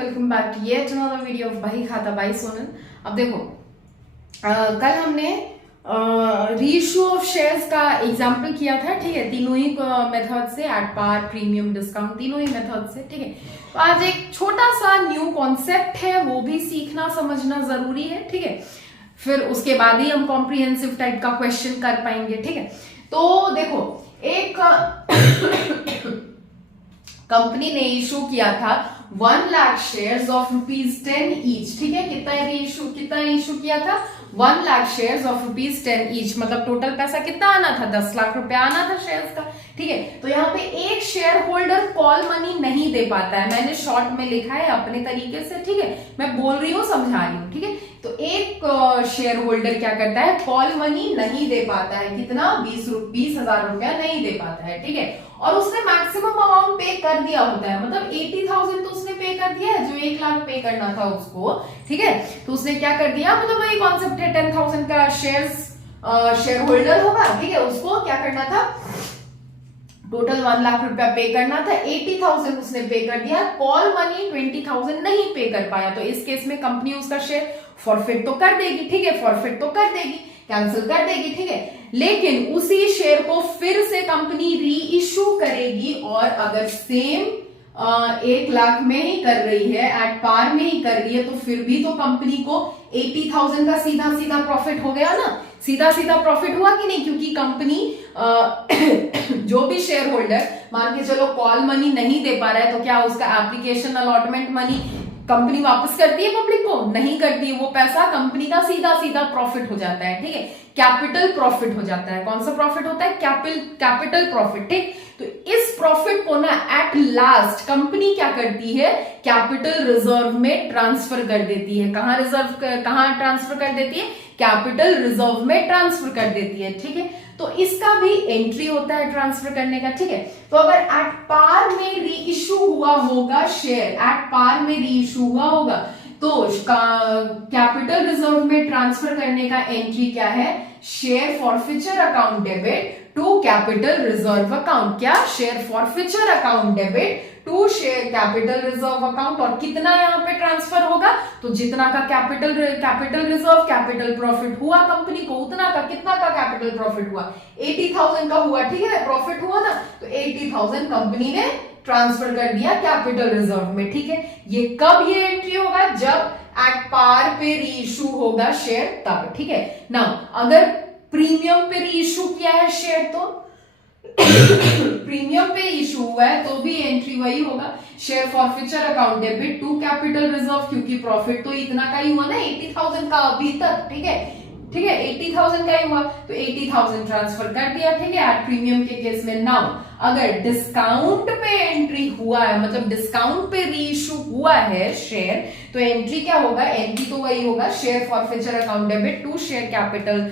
Welcome back to yet another video of Bahi Khata by Sonal. अब देखो कल हमने रीइश्यू ऑफ शेयर्स का एग्जांपल किया था, ठीक है। तीनों ही मेथड से, एट पार, प्रीमियम, डिस्काउंट, तीनों ही मेथड से, ठीक है। तो आज एक छोटा सा न्यू कॉन्सेप्ट है, वो भी सीखना समझना जरूरी है, ठीक है। फिर उसके बाद ही हम कॉम्प्रिहेंसिव टाइप का क्वेश्चन कर पाएंगे, ठीक है। तो देखो एक कंपनी ने इशू किया था 1 लाख शेयर्स ऑफ ₹10 ईच, ठीक है। कितना इशू किया था? 1 लाख शेयर्स ऑफ ₹10 ईच, मतलब टोटल पैसा कितना आना था? 10 लाख रुपया आना था शेयर्स का, ठीक है। तो यहाँ पे एक शेयर होल्डर कॉल मनी नहीं दे पाता है, मैंने शॉर्ट में लिखा है अपने तरीके से, ठीक है। मैं बोल रही हूँ, समझा रही हूँ, ठीक है। तो एक शेयर होल्डर क्या करता है? कॉल मनी नहीं दे पाता है। कितना? 20,000 रुपया नहीं दे पाता है, ठीक है। और उसने मैक्सिमम अमाउंट पे कर दिया होता है, मतलब 80,000 तो उसने पे कर दिया है, जो 1 लाख पे करना था उसको, ठीक है। तो उसने क्या कर दिया, मतलब वही कॉन्सेप्ट है, 10,000 का शेयर होल्डर होगा, ठीक है। उसको क्या करना था? टोटल 1 लाख रुपया पे करना था, 80,000 उसने पे कर दिया, कॉल मनी 20,000 नहीं पे कर पाया। तो इस केस में कंपनी उसका शेयर फॉरफिट तो कर देगी, ठीक है, फॉरफिट तो कर देगी, कैंसिल कर देगी, ठीक है। लेकिन उसी शेयर को फिर से कंपनी री इश्यू करेगी, और अगर सेम 1 लाख में ही कर रही है, एट पार में ही कर रही है, तो फिर भी तो कंपनी को 80,000 का सीधा सीधा प्रॉफिट हो गया ना। सीधा सीधा प्रॉफिट हुआ कि नहीं? क्योंकि कंपनी जो भी शेयर होल्डर मान के चलो कॉल मनी नहीं दे पा रहा है, तो क्या उसका एप्लीकेशन अलॉटमेंट मनी कंपनी वापस करती है पब्लिक को? नहीं करती है। वो पैसा कंपनी का सीधा सीधा प्रॉफिट हो जाता है, ठीक है। कैपिटल प्रॉफिट हो जाता है। कौन सा प्रॉफिट होता है? कैपिटल प्रॉफिट, ठीक। तो इस प्रॉफिट को ना एट लास्ट कंपनी क्या करती है? कैपिटल रिजर्व में ट्रांसफर कर देती है। कहां ट्रांसफर कर देती है? कैपिटल रिजर्व में ट्रांसफर कर देती है, ठीक है। तो इसका भी एंट्री होता है ट्रांसफर करने का, ठीक है। तो अगर एट पार में री इश्यू हुआ होगा शेयर, एट पार में री इश्यू हुआ होगा, तो कैपिटल रिजर्व में ट्रांसफर करने का एंट्री क्या है? Share forfeiture account debit to capital reserve account. क्या? Share forfeiture account debit to share capital reserve account. और कितना यहाँ पे ट्रांसफर होगा? तो जितना का कैपिटल रिजर्व, कैपिटल प्रॉफिट हुआ कंपनी को, उतना का, कितना का कैपिटल प्रॉफिट हुआ? 80,000 का हुआ, ठीक है, प्रॉफिट हुआ ना। तो 80,000 कंपनी ने ट्रांसफर कर दिया कैपिटल रिजर्व में, ठीक है। ये कब ये एंट्री होगा? जब एट पार पे री इशू होगा शेयर, तब, ठीक है ना। अगर प्रीमियम पे री इशू किया है शेयर, तो प्रीमियम पे इशू हुआ है, तो भी एंट्री वही होगा, share forfeiture account debit to capital reserve, क्योंकि प्रॉफिट तो इतना का ही हुआ ना, 80,000 का अभी तक, ठीक है, ठीक है, 80,000 का ही हुआ, तो 80,000 ट्रांसफर कर दिया, ठीक है, एट प्रीमियम के केस में। नाउ अगर डिस्काउंट पे एंट्री हुआ है, मतलब डिस्काउंट पे री इशू हुआ है शेयर, तो एंट्री क्या होगा? एंट्री तो वही होगा, share forfeiture account debit to share capital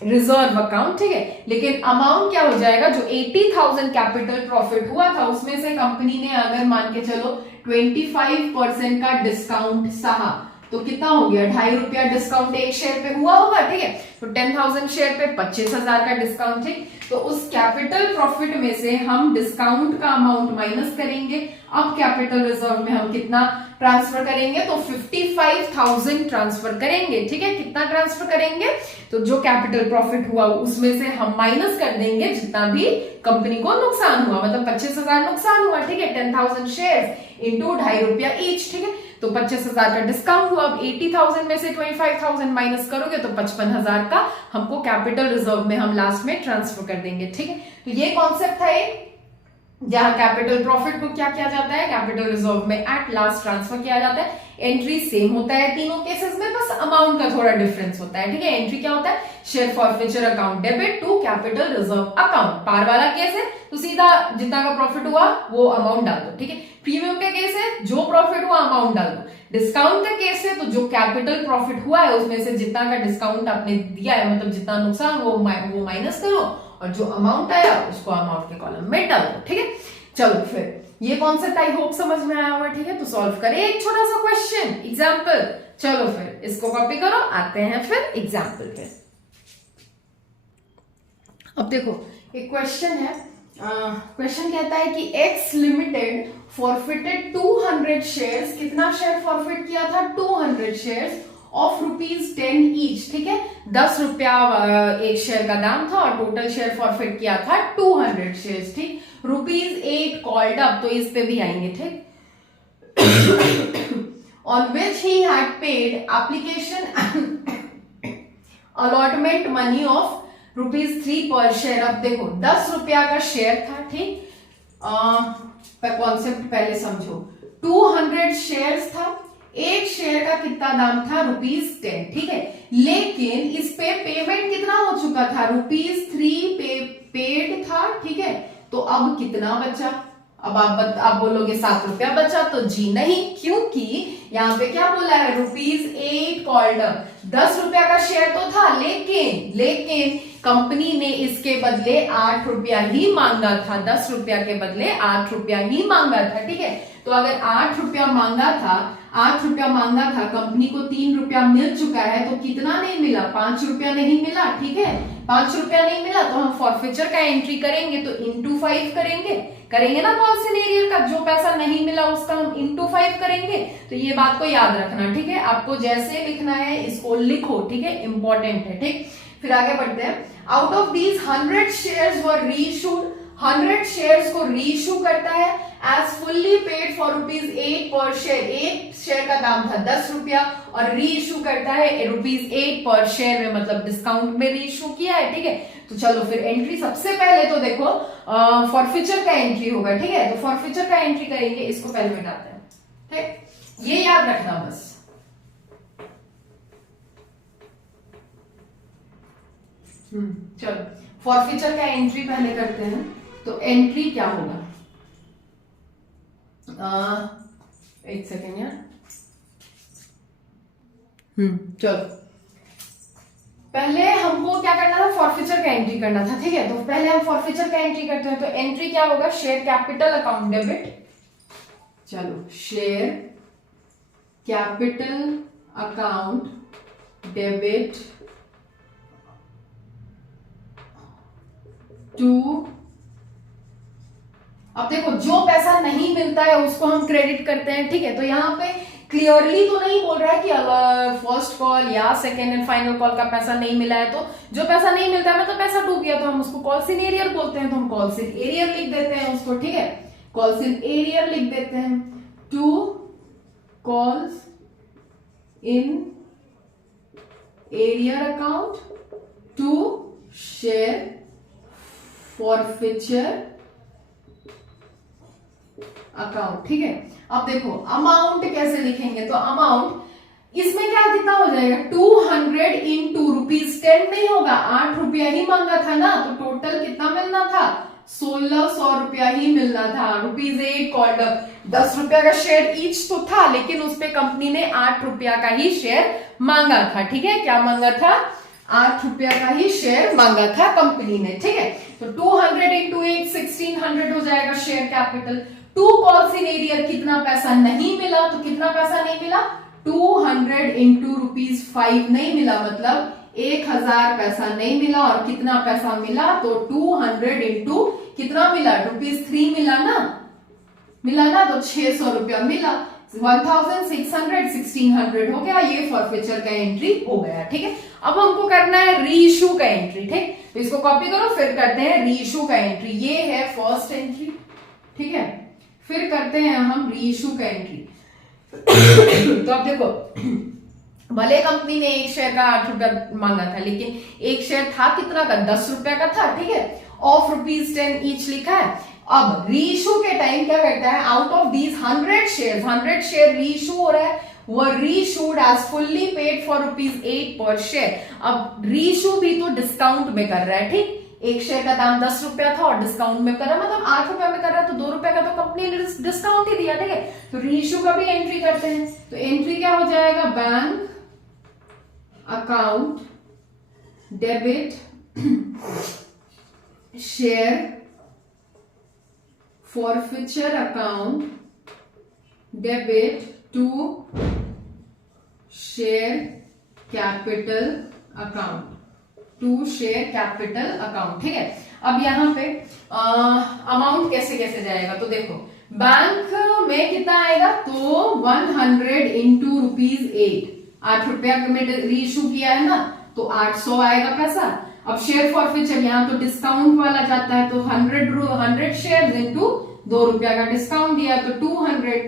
reserve account, ठीक है। लेकिन अमाउंट क्या हो जाएगा? जो 80,000 कैपिटल प्रॉफिट हुआ था, उसमें से कंपनी ने अगर मान के चलो 25% का डिस्काउंट सहा, तो कितना हो गया? 2.5 रुपया डिस्काउंट एक शेयर पे हुआ होगा, ठीक है। तो 10,000 शेयर पे 25,000 का डिस्काउंट, ठीक। तो उस कैपिटल प्रॉफिट में से हम डिस्काउंट का अमाउंट माइनस करेंगे। अब कैपिटल रिजर्व में हम कितना ट्रांसफर करेंगे? तो 55,000 ट्रांसफर करेंगे, ठीक है। कितना ट्रांसफर करेंगे? तो जो कैपिटल प्रॉफिट हुआ उसमें से हम माइनस कर देंगे जितना भी कंपनी को नुकसान हुआ, मतलब 25,000 नुकसान हुआ, ठीक है। 10,000 शेयर इंटू 2.5 रुपया ईच, ठीक है। तो 25,000 का डिस्काउंट हुआ। अब 80,000 में से 25,000 माइनस करोगे तो 55,000 का हमको कैपिटल रिजर्व में हम लास्ट में ट्रांसफर कर देंगे, ठीक है। तो ये कॉन्सेप्ट था एक, जहां कैपिटल प्रॉफिट को क्या किया जाता है? कैपिटल रिजर्व में एट लास्ट ट्रांसफर किया जाता है। एंट्री सेम होता है तीनों केसेस में, बस अमाउंट का थोड़ा डिफरेंस होता है, ठीक है। एंट्री क्या होता है? Share forfeiture account debit to capital reserve account. Par वाला केस है तो सीधा जितना का प्रॉफिट हुआ वो अमाउंट डाल दो, ठीक है। प्रीमियम का केस है, जो प्रॉफिट हुआ अमाउंट डाल दो। डिस्काउंट का केस है, तो जो कैपिटल प्रॉफिट हुआ है उसमें से जितना का डिस्काउंट आपने दिया है, मतलब जितना नुकसान वो माइनस करो, और जो अमाउंट आया उसको अमाउंट के कॉलम में डाल दो, ठीक है। चलो फिर ये कॉन्सेप्ट आई होप समझ में आया होगा, ठीक है। तो सॉल्व करें एक छोटा सा क्वेश्चन एग्जाम्पल। चलो फिर इसको कॉपी करो, आते हैं फिर एग्जाम्पल पे। अब देखो एक क्वेश्चन है, क्वेश्चन कहता है कि एक्स लिमिटेड फॉरफिटेड 200 शेयर्स, कितना शेयर फॉरफिट किया था? 200 शेयर्स ऑफ ₹10 ईच, ठीक है, 10 रुपया एक शेयर का दाम था और टोटल शेयर फॉरफिट किया था 200 शेयर्स, ठीक, ₹8 कॉल्ड अप, तो इस पे भी आएंगे, ठीक, on which he had paid application allotment money of ₹3 पर शेयर। अब देखो 10 रुपया का शेयर था, ठीक, कॉन्सेप्ट पहले समझो, 200 शेयर्स था, एक शेयर का कितना दाम था? ₹10, ठीक है, लेकिन इस पे पेमेंट कितना हो चुका था? ₹3 पेड था, ठीक है, तो अब कितना बचा? अब आप बोलोगे 7 रुपया बचा, तो जी नहीं, क्योंकि यहाँ पे क्या बोला है? ₹8 कॉल्ड, 10 रुपया का शेयर तो था, लेकिन कंपनी ने इसके बदले 8 रुपया ही मांगा था, 10 रुपया के बदले 8 रुपया ही मांगा था, ठीक है, तो अगर 8 रुपया मांगा था, कंपनी को 3 रुपया मिल चुका है, तो कितना नहीं मिला? 5 रुपया नहीं मिला, ठीक है, 5 रुपया नहीं मिला, तो हम फॉरफिचर का एंट्री करेंगे, तो इंटू 5 करेंगे ना कॉल सिनेरियर का, जो पैसा नहीं मिला उसका हम इंटू 5 करेंगे, तो ये बात को याद रखना, ठीक है, आपको जैसे लिखना है इसको लिखो, ठीक है, इंपॉर्टेंट है, ठीक। फिर आगे बढ़ते हैं, out of these 100 shares were reissued, 100 shares को रीइश्यू करता है as fully paid for ₹8 per share, एक शेयर का दाम था 10 रुपया और रीइश्यू करता है ₹8 पर शेयर में, मतलब डिस्काउंट में रीइश्यू किया है, ठीक है, तो चलो फिर एंट्री सबसे पहले तो देखो फॉरफिचर का एंट्री होगा, ठीक है, तो फॉरफिचर का एंट्री करेंगे, इसको पहले मिटाते हैं, ठीक, ये याद रखना बस। चलो फॉरफिचर का एंट्री पहले करते हैं, तो एंट्री क्या होगा? एक सेकेंड यार, चलो पहले हमको क्या करना था? फॉरफिचर का एंट्री करना था, ठीक है, तो पहले हम फॉरफिचर का एंट्री करते हैं, तो एंट्री क्या होगा? शेयर कैपिटल अकाउंट डेबिट, चलो share capital account debit to, अब देखो जो पैसा नहीं मिलता है उसको हम क्रेडिट करते हैं, ठीक है, तो यहाँ पे क्लियरली तो नहीं बोल रहा है कि फर्स्ट कॉल या सेकेंड एंड फाइनल कॉल का पैसा नहीं मिला है, तो जो पैसा नहीं मिलता है मतलब पैसा डूब गया, तो हम उसको कॉल इन एरियर बोलते हैं, तो हम कॉल इन एरियर लिख देते हैं उसको, ठीक है, कॉल इन एरियर लिख देते हैं, to calls in arrear account to share forfeiture account, ठीक है। अब देखो अमाउंट कैसे लिखेंगे, तो अमाउंट इसमें क्या कितना हो जाएगा? 200 इंटू ₹10 नहीं होगा, 8 रुपया ही मांगा था ना, तो टोटल कितना मिलना था? 1600 रुपया ही मिलना था, ₹8 कॉल्ड अप, 10 रुपया का शेयर ईच तो था, लेकिन उस पे कंपनी ने 8 रुपया का ही शेयर मांगा था, ठीक है, क्या मांगा था? 8 रुपया का ही शेयर मांगा था कंपनी ने, ठीक है, तो 200 इंटू 8 1600 हो जाएगा share capital. 2 calls in arrear, कितना पैसा नहीं मिला, तो कितना पैसा नहीं मिला? 200 इंटू ₹5 नहीं मिला, मतलब 1000 पैसा नहीं मिला, और कितना पैसा मिला? तो 200 इंटू कितना मिला? ₹3 मिला ना, तो 600 रुपया मिला, 1600 1600 हो गया, ये फॉरफिचर का एंट्री हो गया, ठीक है। अब हमको करना है रीइश्यू का एंट्री, ठीक, तो इसको कॉपी करो, फिर करते हैं रीइश्यू का एंट्री, ये है फर्स्ट एंट्री, ठीक है, फिर करते हैं हम रीइश्यू का एंट्री। तो अब देखो भले कंपनी ने एक शेयर का 8 रुपया मांगा था, लेकिन एक शेयर था कितना का? 10 रुपया का था, ठीक है, ऑफ ₹10 ईच लिखा है। अब रीइश्यू के टाइम क्या करता है? Out of these 100 share reissue हो रहा है, वो reissued as fully paid for ₹8 per share. अब रीइश्यू भी तो डिस्काउंट में कर रहा है, ठीक, एक शेयर का दाम 10 रुपया था और डिस्काउंट में कर रहा है, मतलब 8 रुपया में कर रहा है, तो 2 रुपया का तो कंपनी ने डिस्काउंट ही दिया, ठीक है, तो रीइश्यू का भी एंट्री करते हैं, तो एंट्री क्या हो जाएगा? Bank account debit share forfeiture account debit to share capital account, ठीक है। अब यहाँ पे अमाउंट कैसे कैसे जाएगा, तो देखो बैंक में कितना आएगा, तो 100 इंटू ₹8, 8 रुपया में री इशू किया है ना, तो 800 आएगा पैसा। अब शेयर फॉरफीचर यहाँ तो डिस्काउंट वाला जाता है, तो 100 शेयर इंटू ₹2 का डिस्काउंट दिया तो 200।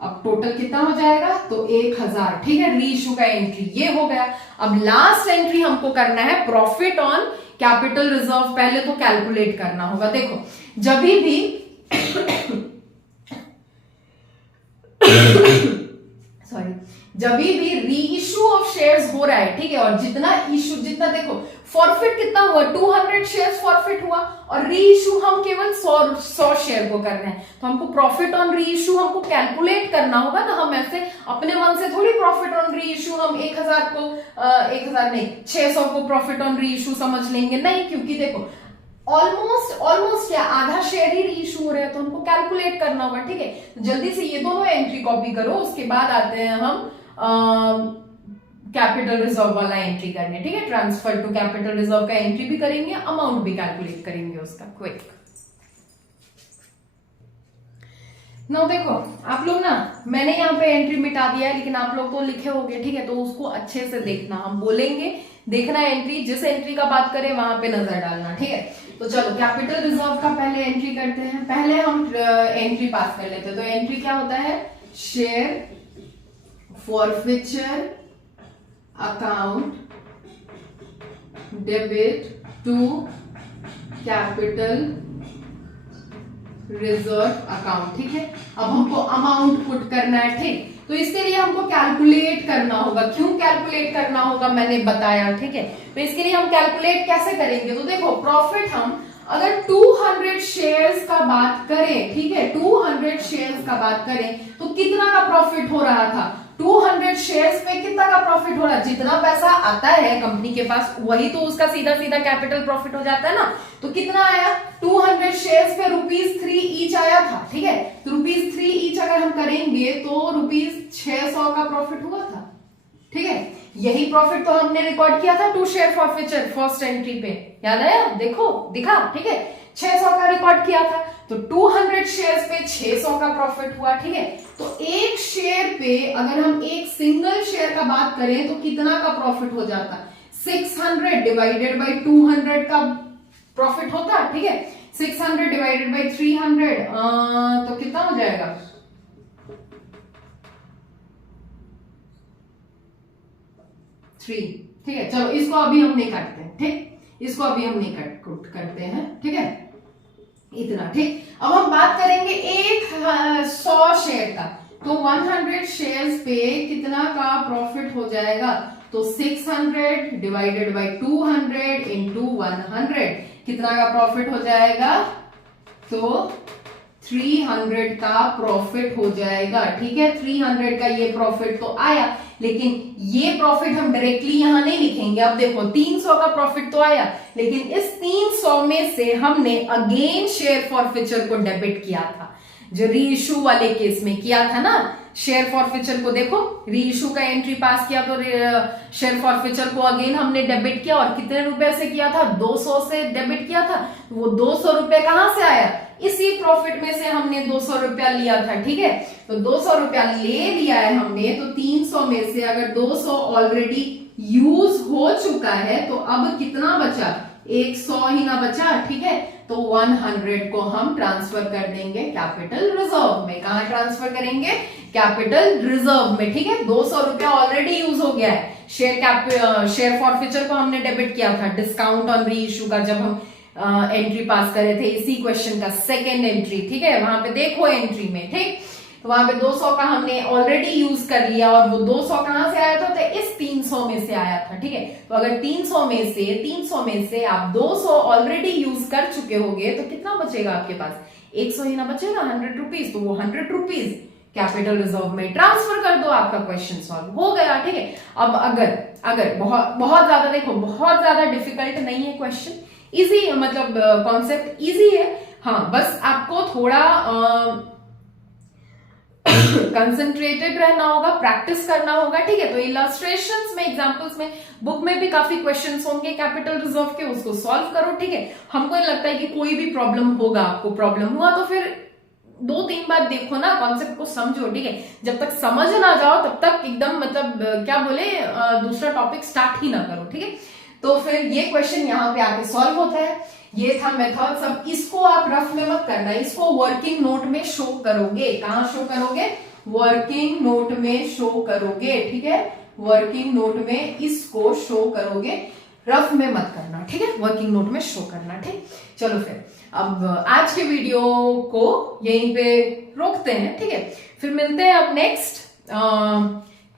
अब टोटल कितना हो जाएगा, तो 1000। ठीक है, री इशू का एंट्री ये हो गया। अब लास्ट एंट्री हमको करना है प्रॉफिट ऑन कैपिटल रिजर्व। पहले तो कैलकुलेट करना होगा। देखो जब भी सॉरी, जब भी री इशू ऑफ शेयर्स हो रहा है, ठीक है, और जितना देखो फॉरफिट कितना हुआ, 200 शेयर्स फॉरफिट हुआ, और री इशू हम केवल 100 शेयर को कर रहे हैं, तो हमको प्रॉफिट ऑन री इशू हमको कैलकुलेट करना होगा ना। हम ऐसे अपने मन से थोड़ी प्रॉफिट ऑन री इशू हम 1000 नहीं 600 को प्रॉफिट ऑन री इशू समझ लेंगे, नहीं, क्योंकि देखो ऑलमोस्ट क्या आधा शेयर ही री इशू हो रहा है, तो हमको कैलकुलेट करना होगा। ठीक है, जल्दी से ये दोनों एंट्री कॉपी करो, उसके बाद आते हैं हम कैपिटल रिजर्व वाला एंट्री करने। ठीक है, ट्रांसफर टू कैपिटल रिजर्व का एंट्री भी करेंगे, अमाउंट भी कैलकुलेट करेंगे उसका क्विक। नाउ देखो आप लोग ना, मैंने यहाँ पे एंट्री मिटा दिया है, लेकिन आप लोग तो लिखे होंगे, ठीक है, तो उसको अच्छे से देखना, हम बोलेंगे देखना एंट्री, जिस एंट्री का बात करें वहां पे नजर डालना। ठीक है, तो चलो कैपिटल रिजर्व का पहले एंट्री करते हैं। पहले हम एंट्री पास कर लेते हैं। तो एंट्री क्या होता है, share forfeiture account debit to capital reserve account. ठीक है, अब हमको अमाउंट पुट करना है। ठीक, तो इसके लिए हमको कैलकुलेट करना होगा। क्यों कैलकुलेट करना होगा मैंने बताया। ठीक है, तो इसके लिए हम कैलकुलेट कैसे करेंगे, तो देखो प्रॉफिट हम अगर 200 शेयर्स का बात करें, ठीक है, 200 शेयर्स का बात करें तो कितना का प्रॉफिट हो रहा था, 200 शेयर्स पे कितना का प्रॉफिट हो रहा है, जितना पैसा आता है कंपनी के पास वही तो उसका सीधा सीधा कैपिटल प्रॉफिट हो जाता है ना। तो कितना आया, 200 शेयर्स पे ₹3 ईच आया था। ठीक है, तो ₹3 ईच अगर हम करेंगे तो ₹600 का प्रॉफिट हुआ था। ठीक है, यही प्रॉफिट तो हमने रिकॉर्ड किया था to share forfeiture first entry पे, याद आया, देखो दिखा। ठीक है, 600 का रिकॉर्ड किया था, तो 200 शेयर्स पे 600 का प्रॉफिट हुआ। ठीक है, तो एक शेयर पे अगर हम एक सिंगल शेयर का बात करें तो कितना का प्रॉफिट हो जाता, 600 डिवाइडेड बाई 200 का प्रॉफिट होता। ठीक है, 600 डिवाइडेड बाई 300 तो कितना हो जाएगा, 3। ठीक है, चलो इसको अभी हम नहीं काटते हैं। ठीक, इसको अभी हम नहीं करते हैं। ठीक है, इतना। ठीक, अब हम बात करेंगे 100 शेयर का, तो 100 शेयर्स पे कितना का प्रॉफिट हो जाएगा, तो 600 डिवाइडेड बाई 200 इंटू 100 कितना का प्रॉफिट हो जाएगा, तो 300 का प्रॉफिट हो जाएगा। ठीक है, 300 का ये प्रॉफिट तो आया, लेकिन ये प्रॉफिट हम डायरेक्टली यहां नहीं लिखेंगे। अब देखो 300 का प्रॉफिट तो आया, लेकिन इस 300 में से हमने अगेन शेयर फॉरफिचर को डेबिट किया था, जो री इशू वाले केस में किया था ना। शेयर फॉरफिचर को देखो, री इशू का एंट्री पास किया तो शेयर फॉरफिचर को अगेन हमने डेबिट किया, और कितने रुपए से किया था, 200 से डेबिट किया था। वो 200 रुपए कहां से आया, इसी प्रॉफिट में से हमने 200 रुपया लिया था। ठीक है, तो 200 रुपया ले लिया है हमने, तो 300 में से अगर 200 ऑलरेडी यूज हो चुका है, तो अब कितना बचा, 100 ही ना बचा। ठीक है, तो 100 को हम ट्रांसफर कर देंगे कैपिटल रिजर्व में। कहां ट्रांसफर करेंगे, कैपिटल रिजर्व में। ठीक है, 200 रुपया ऑलरेडी यूज हो गया है। शेयर फॉरफिचर को हमने डेबिट किया था डिस्काउंट ऑन री इशू का, जब हम एंट्री पास करे थे इसी क्वेश्चन का सेकेंड एंट्री। ठीक है, वहां पे देखो एंट्री में। ठीक, तो वहां पे 200 का हमने ऑलरेडी यूज कर लिया, और वो 200 कहां से आया था, तो इस 300 में से आया था। ठीक है, तो अगर 300 में से आप 200 ऑलरेडी यूज कर चुके होंगे, तो कितना बचेगा आपके पास, 100 ही ना बचेगा, 100 रुपीज। तो वो 100 रुपीज कैपिटल रिजर्व में ट्रांसफर कर दो, आपका क्वेश्चन सॉल्व हो गया। ठीक है, अब अगर बहुत ज्यादा देखो, बहुत ज्यादा डिफिकल्ट नहीं है क्वेश्चन, इजी, मतलब कॉन्सेप्ट इजी है। हाँ, बस आपको थोड़ा कंसंट्रेटेड रहना होगा, प्रैक्टिस करना होगा, ठीक है। तो इलस्ट्रेशंस में, एग्जांपल्स में, बुक में भी काफी क्वेश्चंस होंगे कैपिटल रिजर्व के, उसको सॉल्व करो, ठीक है। हमको लगता है कि कोई भी प्रॉब्लम होगा, आपको प्रॉब्लम हुआ तो फिर 2-3 बार देखो ना, कॉन्सेप्ट को समझो, ठीक है। जब तक समझ ना जाओ तब तक एकदम मतलब क्या बोले दूसरा टॉपिक स्टार्ट ही ना करो, ठीक है। तो फिर ये क्वेश्चन यहाँ पे आके सॉल्व होता है। ये था मेथड। सब इसको आप रफ में मत करना, इसको वर्किंग नोट में शो करोगे। कहाँ शो करोगे? वर्किंग नोट में शो करोगे, ठीक है। वर्किंग नोट में इसको शो करोगे, रफ में मत करना, ठीक है। वर्किंग नोट में शो करना, ठीक। चलो फिर अब आज के वीडियो को यहीं पे रोकते हैं, ठीक है। फिर मिलते हैं अब नेक्स्ट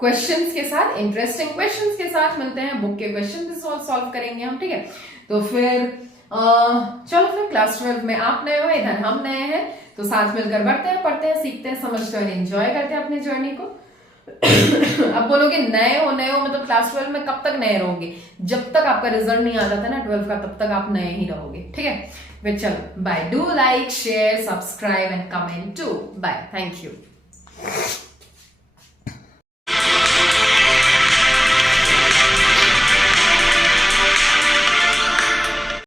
क्वेश्चंस के साथ, इंटरेस्टिंग क्वेश्चंस के साथ मिलते हैं। बुक के क्वेश्चन भी सॉल्व करेंगे हम, ठीक है। तो फिर चलो फिर क्लास 12 में आप नए हो, इधर हम नए हैं, तो साथ मिलकर बढ़ते हैं, पढ़ते हैं, सीखते हैं, समझते हैं, एंजॉय करते हैं अपनी जर्नी को। अब बोलोगे नए हो मतलब क्लास 12 में कब तक नए रहोगे? जब तक आपका रिजल्ट नहीं आ जाता ना 12 का, तब तक आप नए ही रहोगे, ठीक है। फिर चलो bye, do like, share, subscribe and comment too. Bye, thank you.